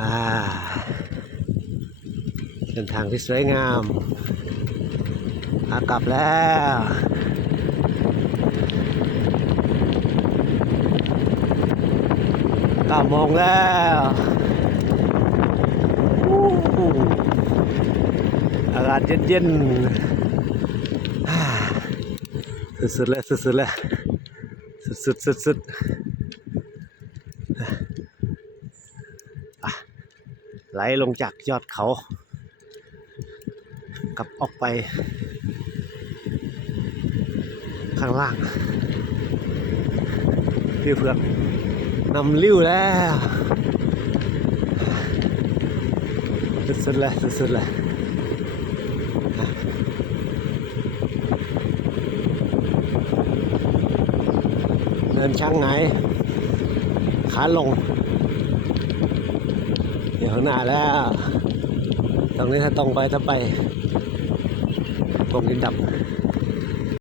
อ่าเส้นทางที่สวยงามกลับแล้ว9 โมงแล้วอากาศเย็นๆสุดๆเลยสุดๆเลยสุดไหลลงจากยอดเขากลับออกไปข้างล่างพี่เผือกนำลิ้วแล้วสุดๆเลยสุดๆเลยเดินช่างไงขาลงเดี๋ยวข้างหน้าแล้วตรงนี้ถ้าตรงไปตรงดินดำ